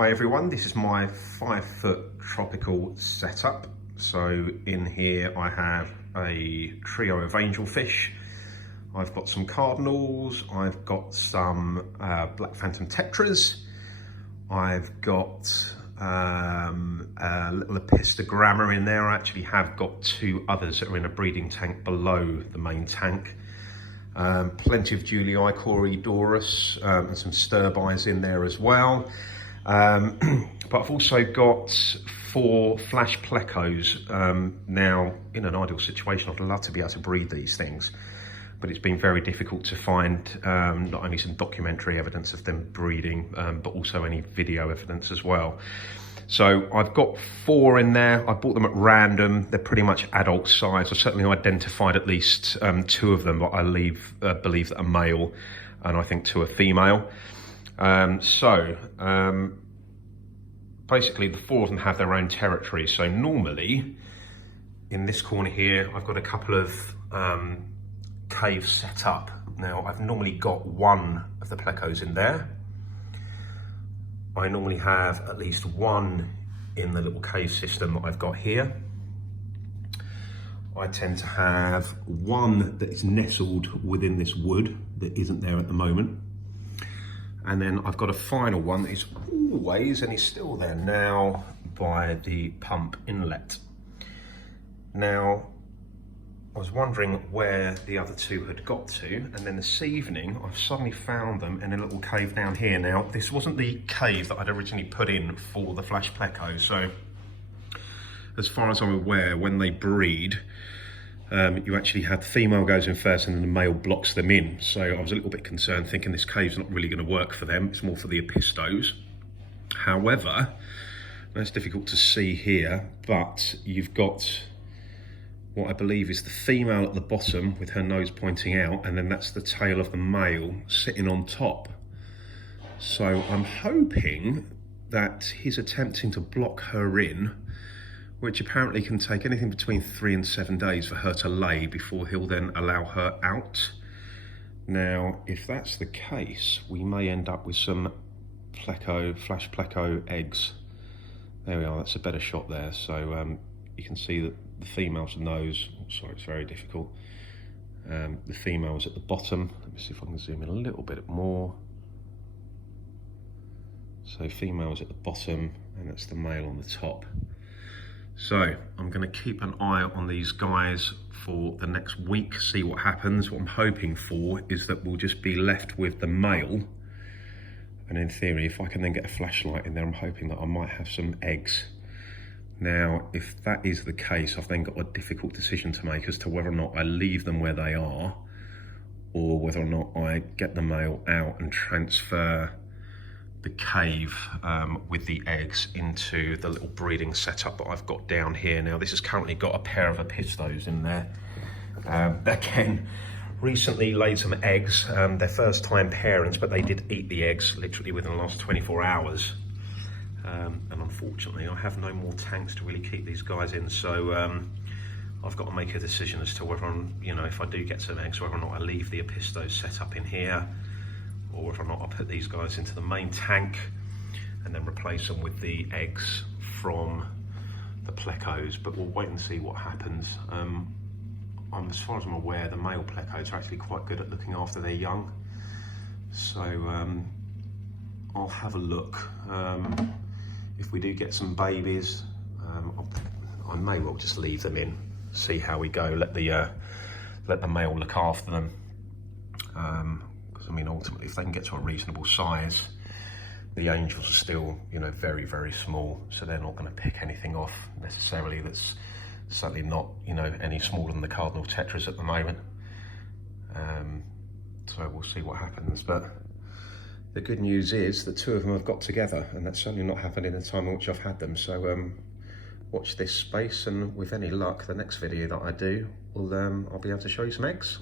Hi everyone, this is my 5-foot tropical setup. So in here I have a trio of angelfish. I've got some cardinals, I've got some black phantom tetras, I've got a little epistogramma in there. I actually have got two others that are in a breeding tank below the main tank. Plenty of Julii Corydoras and some sturbies in there as well. But I've also got 4 flash plecos. Now, in an ideal situation, I'd love to be able to breed these things, but it's been very difficult to find not only some documentary evidence of them breeding, but also any video evidence as well. So I've got 4 in there. I bought them at random. They're pretty much adult size. I've certainly identified at least 2 of them, but I believe that are male, and I think 2 are female. Basically the 4 of them have their own territory. So normally in this corner here, I've got a couple of caves set up. Now I've normally got 1 of the plecos in there. I normally have at least 1 in the little cave system that I've got here. I tend to have 1 that is nestled within this wood that isn't there at the moment. And then I've got a final one that is always, and is still there now, by the pump inlet. Now, I was wondering where the other 2 had got to, and then this evening I've suddenly found them in a little cave down here. Now, this wasn't the cave that I'd originally put in for the flash pleco, so as far as I'm aware, when they breed, you actually have the female goes in first and then the male blocks them in. So I was a little bit concerned, thinking this cave's not really going to work for them. It's more for the epistos. However, that's difficult to see here, but you've got what I believe is the female at the bottom with her nose pointing out, and then that's the tail of the male sitting on top. So I'm hoping that he's attempting to block her in, which apparently can take anything between 3 and 7 days for her to lay before he'll then allow her out. Now, if that's the case, we may end up with some flash pleco eggs. There we are, that's a better shot there. So you can see that the female's nose, sorry, it's very difficult. The female's at the bottom. Let me see if I can zoom in a little bit more. So female's at the bottom, and that's the male on the top. So I'm going to keep an eye on these guys for the next week, see what happens. What I'm hoping for is that we'll just be left with the male. And in theory, if I can then get a flashlight in there, I'm hoping that I might have some eggs. Now, if that is the case, I've then got a difficult decision to make as to whether or not I leave them where they are, or whether or not I get the male out and transfer the cave with the eggs into the little breeding setup that I've got down here. Now, this has currently got a pair of epistos in there. Again, recently laid some eggs. They're first time parents, but they did eat the eggs literally within the last 24 hours. And unfortunately, I have no more tanks to really keep these guys in. So I've got to make a decision as to whether I'm, if I do get some eggs, whether or not I leave the epistos set up in here, or whether or not I put these guys into the main tank and then replace them with the eggs from the plecos. But we'll wait and see what happens. As far as I'm aware, the male plecos are actually quite good at looking after their young. So I'll have a look. If we do get some babies, I may well just leave them in, see how we go, let the male look after them. I mean, ultimately, if they can get to a reasonable size, the angels are still, very, very small. So they're not going to pick anything off necessarily that's certainly not, any smaller than the cardinal tetras at the moment. So we'll see what happens. But the good news is that 2 of them have got together, and that's certainly not happened in the time in which I've had them. So watch this space, and with any luck, the next video that I do, I'll be able to show you some eggs.